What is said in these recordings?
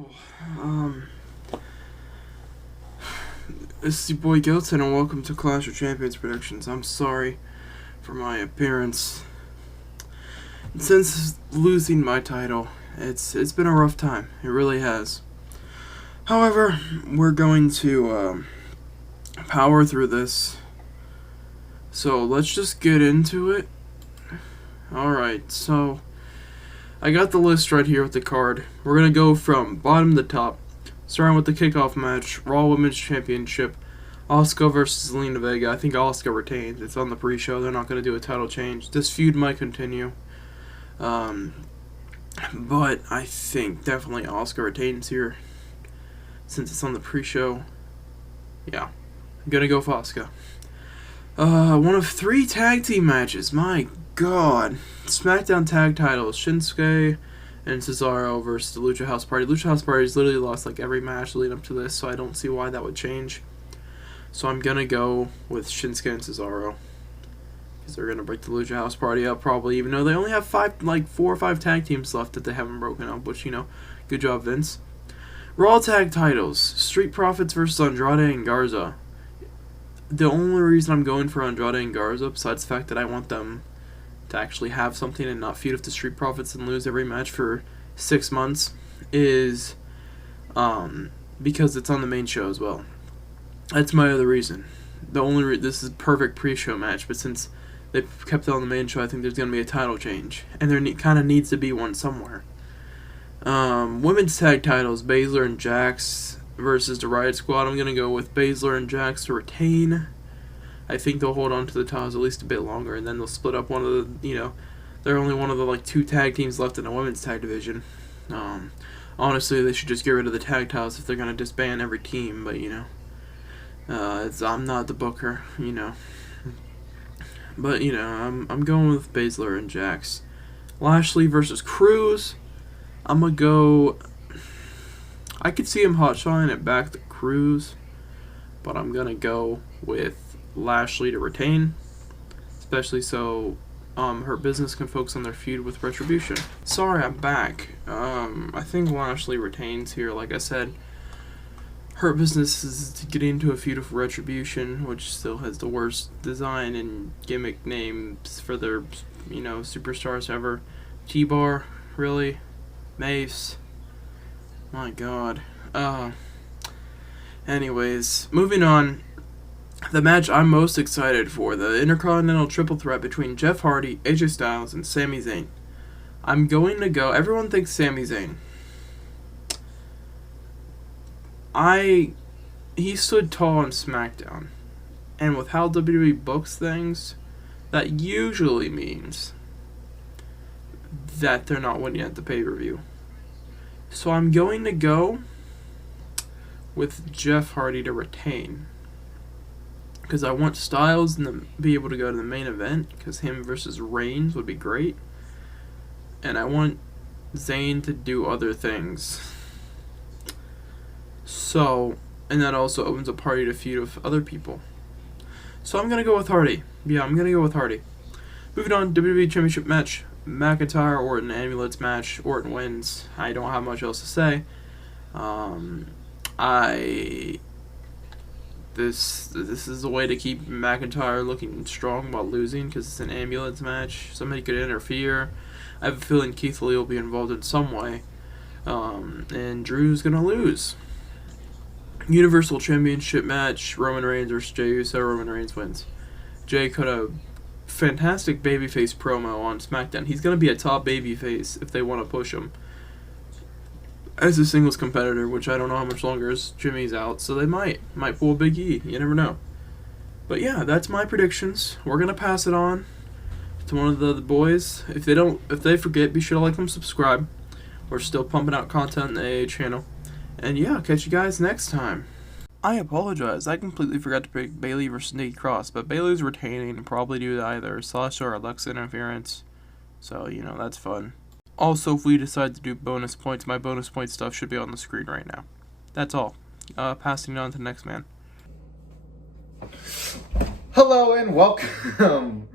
Yo, this is your boy Goten, and welcome to Clash of Champions Predictions. I'm sorry for my appearance. Since losing my title, it's been a rough time. It really has. However, we're going to power through this. So let's just get into it. Alright, so I got the list right here with the card. We're going to go from bottom to top, starting with the kickoff match, Raw Women's Championship, Asuka versus Zelina Vega. I think Asuka retains. It's on the pre-show. They're not going to do a title change. This feud might continue. But I think definitely Asuka retains here, since it's on the pre-show. Yeah, I'm going to go for Asuka. One of 3 tag team matches. My God. SmackDown tag titles. Shinsuke and Cesaro versus the Lucha House Party. Lucha House Party's literally lost like every match leading up to this, so I don't see why that would change. So I'm gonna go with Shinsuke and Cesaro, because they're gonna break the Lucha House Party up probably, even though they only have 4 or 5 tag teams left that they haven't broken up, which, you know, good job, Vince. Raw tag titles. Street Profits versus Andrade and Garza. The only reason I'm going for Andrade and Garza, besides the fact that I want them to actually have something and not feud with the Street Profits and lose every match for 6 months, is because it's on the main show as well. That's my other reason. This is a perfect pre-show match, but since they kept it on the main show, I think there's going to be a title change, and there kind of needs to be one somewhere. Women's tag titles, Baszler and Jax versus the Riot Squad. I'm going to go with Baszler and Jax to retain. I think they'll hold on to the titles at least a bit longer, and then they'll split up one of the, they're only one of the 2 tag teams left in the women's tag division. Honestly, they should just get rid of the tag titles if they're going to disband every team, but, I'm not the booker, But, I'm going with Baszler and Jax. Lashley versus Cruz. I'm going to go, I could see him hotshotting it back to Cruz, but I'm going to go with Lashley to retain, especially so her business can focus on their feud with Retribution. Sorry, I'm back. I think Lashley retains here. Like I said, her business is to get into a feud with Retribution, which still has the worst design and gimmick names for their, superstars ever. T-Bar, really? Mace. My God. Anyways, moving on. The match I'm most excited for, the Intercontinental Triple Threat between Jeff Hardy, AJ Styles, and Sami Zayn. I'm going to go, everyone thinks Sami Zayn. He stood tall on SmackDown, and with how WWE books things, that usually means that they're not winning at the pay-per-view. So I'm going to go with Jeff Hardy to retain, because I want Styles to be able to go to the main event, because him versus Reigns would be great. And I want Zayn to do other things. So, and that also opens a party to feud with other people. So I'm going to go with Hardy. Yeah, I'm going to go with Hardy. Moving on, WWE Championship match. McIntyre, Orton, Amulets match. Orton wins. I don't have much else to say. This is a way to keep McIntyre looking strong while losing, because it's an ambulance match. Somebody could interfere. I have a feeling Keith Lee will be involved in some way. And Drew's going to lose. Universal Championship match, Roman Reigns versus Jey Uso. Roman Reigns wins. Jey cut a fantastic babyface promo on SmackDown. He's going to be a top babyface if they want to push him as a singles competitor, which I don't know how much longer as Jimmy's out, so they might pull a Big E. You never know. But yeah, that's my predictions. We're gonna pass it on to one of the boys. If they forget, be sure to like them, subscribe. We're still pumping out content in the AA channel. And yeah, catch you guys next time. I apologize, I completely forgot to pick Bayley versus Nikki Cross, but Bayley's retaining, probably due to either Sasha or Alexa interference. So, that's fun. Also, if we decide to do bonus points, my bonus point stuff should be on the screen right now. That's all. Passing it on to the next man. Hello and welcome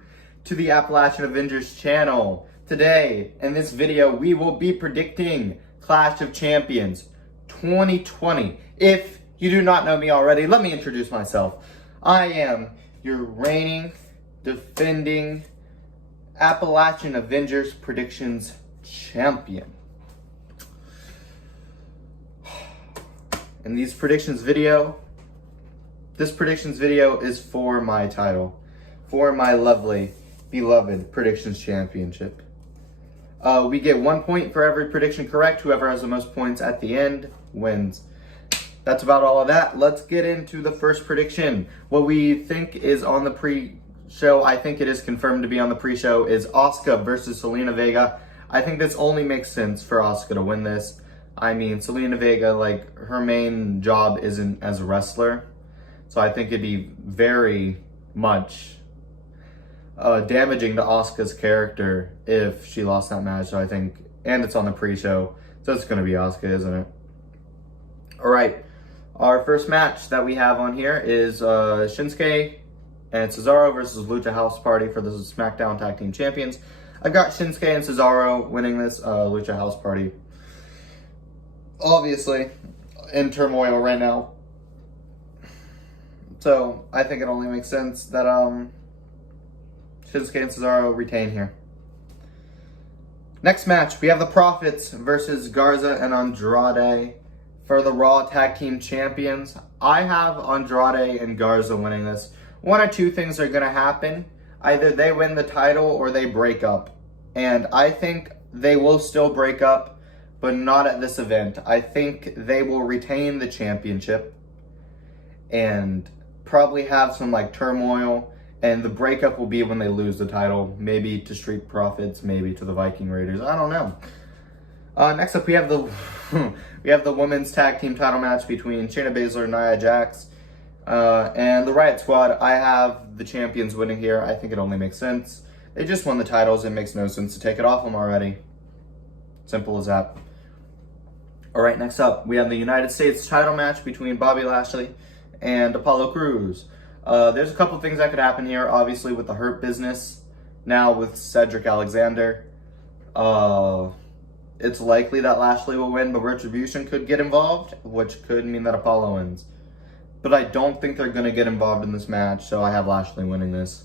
to the Appalachian Avengers channel. Today, in this video, we will be predicting Clash of Champions 2020. If you do not know me already, let me introduce myself. I am your reigning, defending Appalachian Avengers predictions champion. And this predictions video is for my title, for my lovely, beloved predictions championship. We get 1 point for every prediction correct. Whoever has the most points at the end wins. That's about all of that. Let's get into the first prediction. What we think is on the pre-show, I think it is confirmed to be on the pre-show, is Asuka versus Zelina Vega. I think this only makes sense for Asuka to win this. I mean, Zelina Vega, like, her main job isn't as a wrestler. So I think it'd be very much damaging to Asuka's character if she lost that match. So I think, and it's on the pre-show, so it's going to be Asuka, isn't it? All right. Our first match that we have on here is Shinsuke and Cesaro versus Lucha House Party for the SmackDown Tag Team Champions. I've got Shinsuke and Cesaro winning this. Lucha House Party, obviously, in turmoil right now. So I think it only makes sense that Shinsuke and Cesaro retain here. Next match, we have the Profits versus Garza and Andrade for the Raw Tag Team Champions. I have Andrade and Garza winning this. One or two things are going to happen. Either they win the title or they break up. And I think they will still break up, but not at this event. I think they will retain the championship and probably have some like turmoil. And the breakup will be when they lose the title. Maybe to Street Profits, maybe to the Viking Raiders. I don't know. Next up, we have the women's tag team title match between Shayna Baszler and Nia Jax and the Riot Squad. I have the champions winning here. I think it only makes sense. They just won the titles. It makes no sense to take it off them already. Simple as that. All right, next up, we have the United States title match between Bobby Lashley and Apollo Crews. There's a couple things that could happen here, obviously, with the Hurt Business. Now with Cedric Alexander. It's likely that Lashley will win, but Retribution could get involved, which could mean that Apollo wins. But I don't think they're going to get involved in this match, so I have Lashley winning this.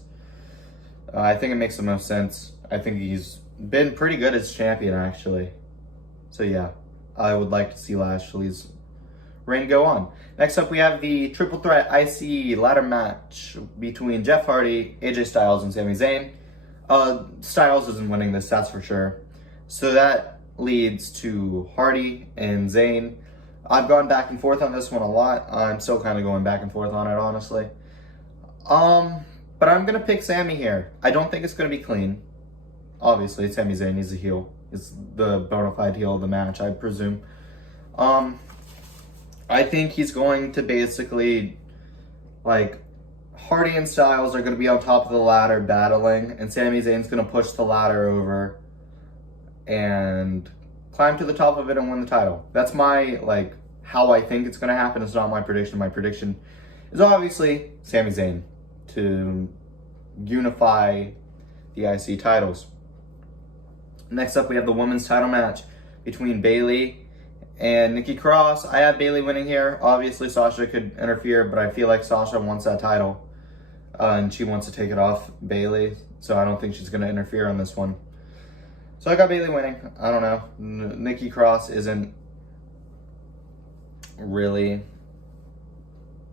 I think it makes the most sense. I think he's been pretty good as champion, actually. So yeah, I would like to see Lashley's reign go on. Next up, we have the Triple Threat IC ladder match between Jeff Hardy, AJ Styles, and Sami Zayn. Styles isn't winning this, that's for sure. So that leads to Hardy and Zayn. I've gone back and forth on this one a lot. I'm still kind of going back and forth on it, honestly. But I'm going to pick Sami here. I don't think it's going to be clean. Obviously, Sami Zayn is a heel. It's the bona fide heel of the match, I presume. I think he's going to basically, like, Hardy and Styles are going to be on top of the ladder battling, and Sami Zayn's going to push the ladder over and climb to the top of it and win the title. That's my, like, how I think it's going to happen. It's not my prediction. My prediction is obviously Sami Zayn to unify the IC titles. Next up, we have the women's title match between Bayley and Nikki Cross. I have Bayley winning here. Obviously, Sasha could interfere, but I feel like Sasha wants that title. And she wants to take it off Bayley, so I don't think she's going to interfere on this one. So I got Bayley winning. I don't know. Nikki Cross isn't really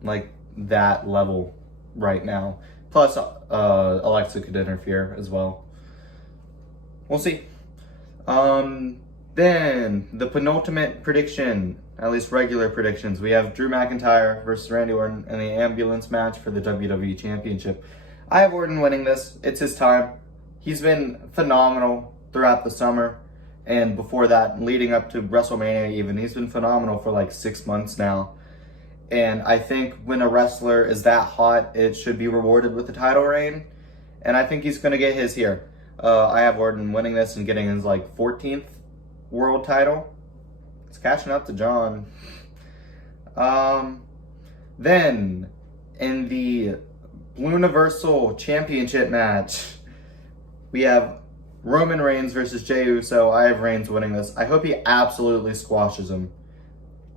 like that level right now. Plus, Alexa could interfere as well. We'll see. Then the penultimate prediction, at least regular predictions. We have Drew McIntyre versus Randy Orton in the ambulance match for the WWE Championship. I have Orton winning this. It's his time. He's been phenomenal throughout the summer, and before that, leading up to WrestleMania even. He's been phenomenal for like 6 months now. And I think when a wrestler is that hot, it should be rewarded with the title reign. And I think he's going to get his here. I have Orton winning this and getting his like 14th world title. It's catching up to John. Then, in the Universal Championship match, we have Roman Reigns versus Jey Uso. I have Reigns winning this. I hope he absolutely squashes him.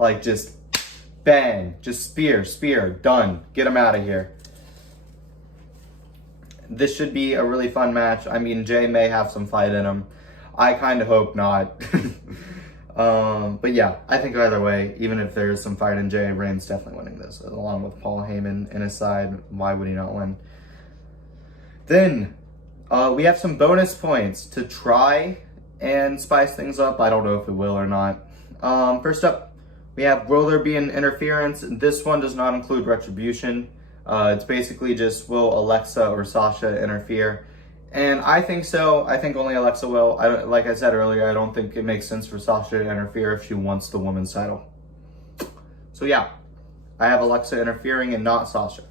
Like, just bang. Just spear. Done. Get him out of here. This should be a really fun match. I mean, Jay may have some fight in him. I kind of hope not. But yeah, I think either way, even if there's some fight in Jay, Reigns definitely winning this. Along with Paul Heyman in his side. Why would he not win? Then, we have some bonus points to try and spice things up. I don't know if it will or not. First up, we have, will there be an interference? This one does not include retribution. It's basically just, will Alexa or Sasha interfere? And I think so. I think only Alexa will. Like I said earlier, I don't think it makes sense for Sasha to interfere if she wants the women's title. So yeah, I have Alexa interfering and not Sasha.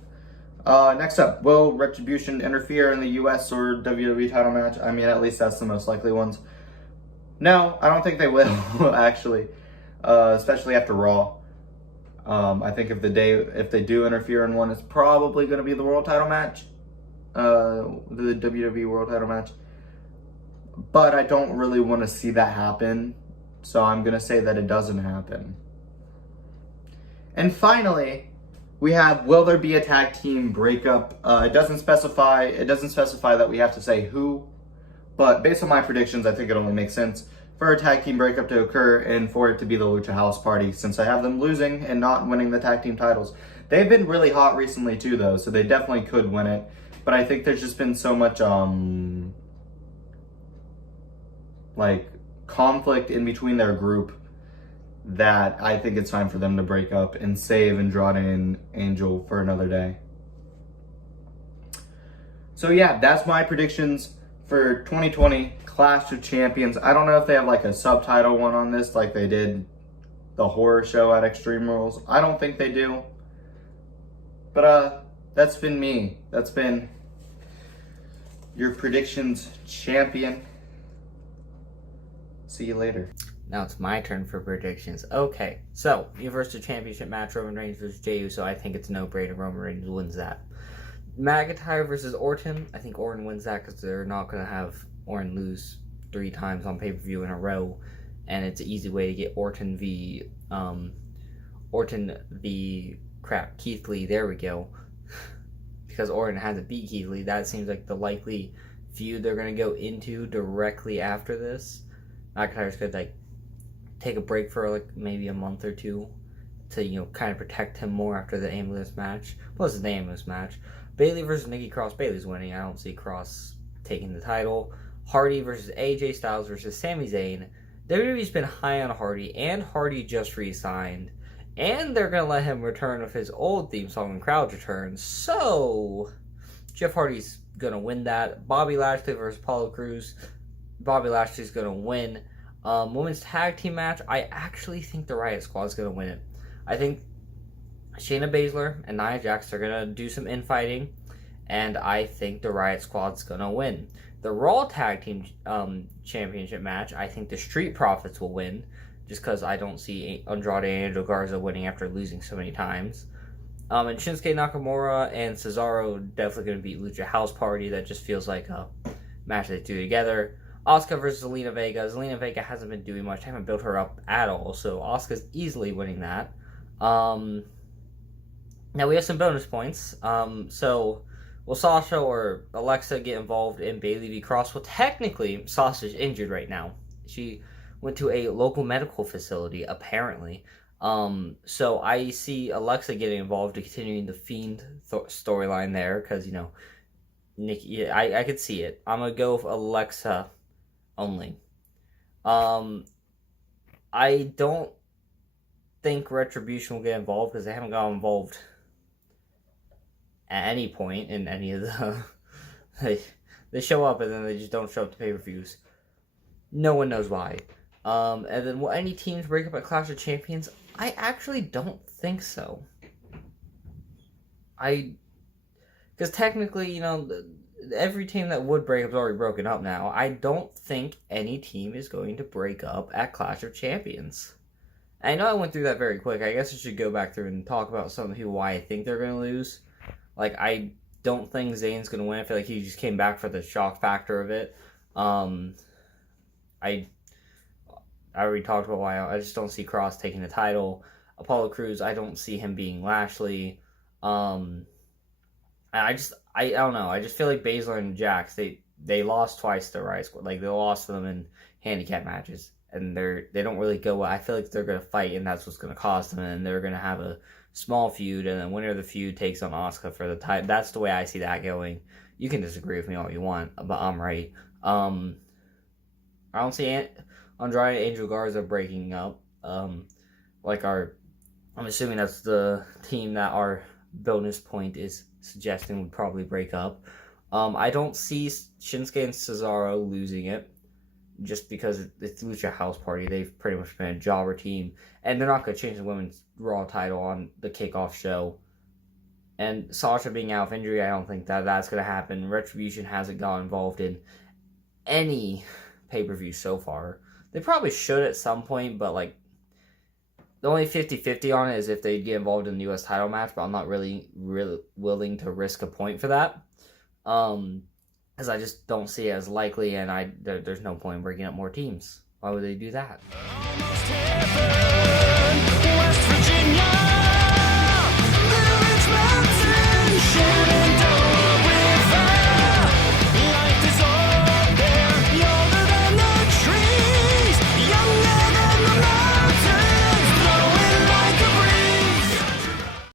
Next up, will Retribution interfere in the US or WWE title match? I mean, at least that's the most likely ones. No, I don't think they will, actually. Especially after Raw. I think if they do interfere in one, it's probably going to be the world title match. The WWE world title match. But I don't really want to see that happen. So I'm going to say that it doesn't happen. And finally, we have, will there be a tag team breakup? It doesn't specify that we have to say who, but based on my predictions, I think it only makes sense for a tag team breakup to occur and for it to be the Lucha House Party, since I have them losing and not winning the tag team titles. They've been really hot recently too, though, so they definitely could win it, but I think there's just been so much like conflict in between their group that I think it's time for them to break up and save Andrade and Angel for another day. So yeah, that's my predictions for 2020 Clash of Champions. I don't know if they have like a subtitle one on this like they did the horror show at Extreme Rules. I don't think they do. But that's been me. That's been your predictions champion. See you later. Now it's my turn for predictions. Okay, so Universal Championship match, Roman Reigns versus Jey Uso. I think it's a no-brainer. Roman Reigns wins that. McIntyre versus Orton. I think Orton wins that because they're not going to have Orton lose 3 times on pay-per-view in a row. And it's an easy way to get Keith Lee. There we go. Because Orton hasn't beat Keith Lee. That seems like the likely feud they're going to go into directly after this. McIntyre's going to take a break for like maybe a month or 2 to kind of protect him more after the ambulance match. Plus the ambulance match. Bayley versus Nikki Cross. Bayley's winning. I don't see Cross taking the title. Hardy versus AJ Styles versus Sami Zayn. WWE's been high on Hardy, and Hardy just re-signed. And they're going to let him return with his old theme song when crowds return. So, Jeff Hardy's going to win that. Bobby Lashley versus Apollo Crews. Bobby Lashley's going to win. Women's tag team match, I actually think the Riot Squad is going to win it. I think Shayna Baszler and Nia Jax are going to do some infighting, and I think the Riot Squad's going to win. The Raw Tag Team Championship match, I think the Street Profits will win, just because I don't see Andrade and Angel Garza winning after losing so many times. And Shinsuke Nakamura and Cesaro definitely going to beat Lucha House Party. That just feels like a match they do together. Asuka versus Zelina Vega. Zelina Vega hasn't been doing much. I haven't built her up at all, so Asuka's easily winning that. Now we have some bonus points. So will Sasha or Alexa get involved in Bayley v. Cross? Well, technically, Sasha's injured right now. She went to a local medical facility, apparently. So I see Alexa getting involved in continuing the Fiend storyline there, because, Nikki, I could see it. I'm going to go with Alexa only. I don't think Retribution will get involved because they haven't got involved at any point in any of the... they show up and then they just don't show up to pay-per-views. No one knows why. And then will any teams break up at Clash of Champions? I actually don't think so. Because technically, every team that would break up is already broken up now. I don't think any team is going to break up at Clash of Champions. I know I went through that very quick. I guess I should go back through and talk about some of the people why I think they're going to lose. I don't think Zayn's going to win. I feel like he just came back for the shock factor of it. I already talked about why I just don't see Cross taking the title. Apollo Crews, I don't see him being Lashley. I don't know. I just feel like Baszler and Jax, they lost twice to Riot Squad. Like, they lost to them in handicap matches, and they don't really go well. I feel like they're gonna fight, and that's what's gonna cost them, and they're gonna have a small feud, and the winner of the feud takes on Asuka for the title. That's the way I see that going. You can disagree with me all you want, but I'm right. I don't see Andrade and Angel Garza breaking up. I'm assuming that's the team that our bonus point is suggesting would probably break up. I don't see Shinsuke and Cesaro losing it, just because it's Lucha House Party. They've pretty much been a jobber team, and they're not going to change the Women's Raw title on the kickoff show. And Sasha being out of injury, I don't think that's going to happen. Retribution hasn't got involved in any pay-per-view so far. They probably should at some point, but like, the only 50-50 on it is if they get involved in the U.S. title match, but I'm not really willing to risk a point for that. Because I just don't see it as likely, and there's no point in breaking up more teams. Why would they do that?